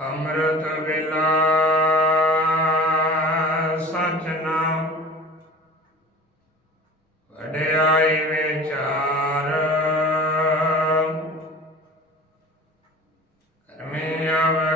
ਅੰਮ੍ਰਿਤ ਵੇਲਾ ਸਚ ਨਾਮ ਵਡਿਆਈ ਵਿਚਾਰ। ਕਰਮੀ ਆਵੈ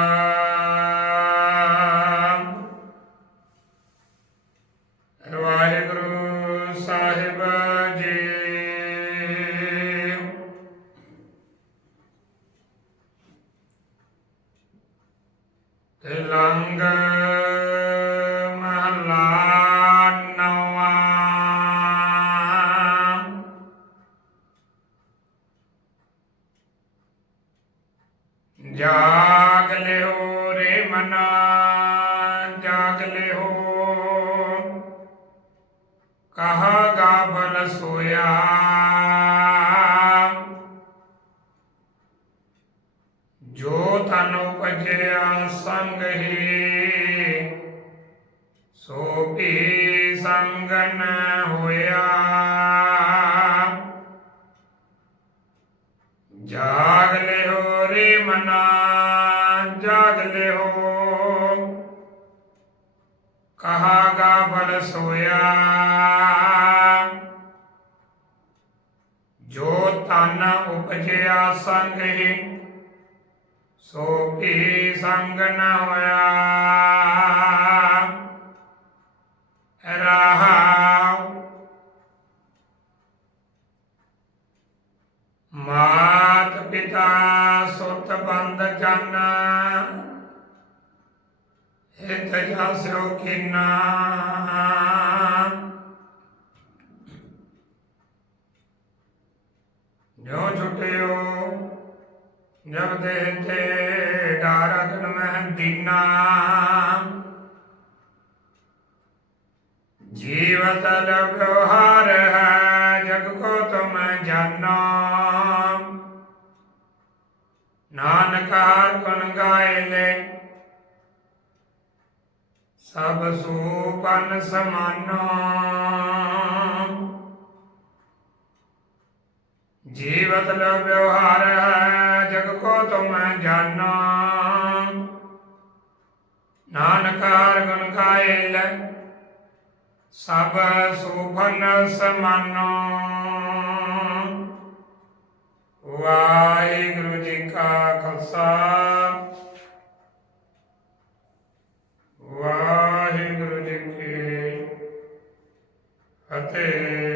ਤਿਲੰਗ ਮਹਲਾ ਨਵਾਂ ਜਾਗ ਲਿਓ ਰੇ ਮਨਾ ਜਾਗ ਲਿਓ ਕਹਾ ਗਾਬਲ ਸੋਇਆ ਜੋ ਤਨ ਉਪਜਿਆ ਸੰਗ ਹੀ ਸੋ ਵੀ ਸੰਗਨ ਹੋਇਆ। ਜਾਗ ਲਿਓ ਰੇ ਮਨਾ, ਜਾਗ ਲਿਓ ਕਹਾਗਾ ਬਲ ਸੋਇਆ। ਜੋ ਤਨ ਉਪਜਿਆ ਸੰਗ ਹੀ ਸੋ ਵੀ ਸੰਗ ਨ ਹੋਇਆ। ਰਹਾਉ ਮਾਤ ਪਿਤਾ ਸੁਤ ਬੰਦ ਜਨ ਹਿਤ ਜਸੋ ਕਿਨਾ ਜੋ ਛੁਟਿਓ ਜਬ ਦੇ ਤੇ ਡਾਰਗਨ ਮਹਿ ਦੀਨਾ ਜੀਵਤ ਵਿਵਹਾਰ ਹੈ, ਜਗ ਕੋ ਤੁਮ ਜਾਨੋ। ਨਾਨਕ ਹਰ ਗੁਣ ਗਾਏ ਲੈ ਸਭ ਸੂਪਨ ਸਮਾਨੋ। ਜੀਵਤ ਲ ਵਿਵਹਾਰ ਹੈ ਕੋ ਤੁਮ ਜਾਨੋ ਨਾਨਕ ਹਰ ਗੁਣ ਗਾਏ ਲੈ, ਸਭ ਸੁਭਨ ਸਮਾਨੋ। ਵਾਹਿਗੁਰੂ ਜੀ ਕਾ ਖਾਲਸਾ। ਵਾਹਿਗੁਰੂ ਜੀ ਕੀ ਫਤਿਹ।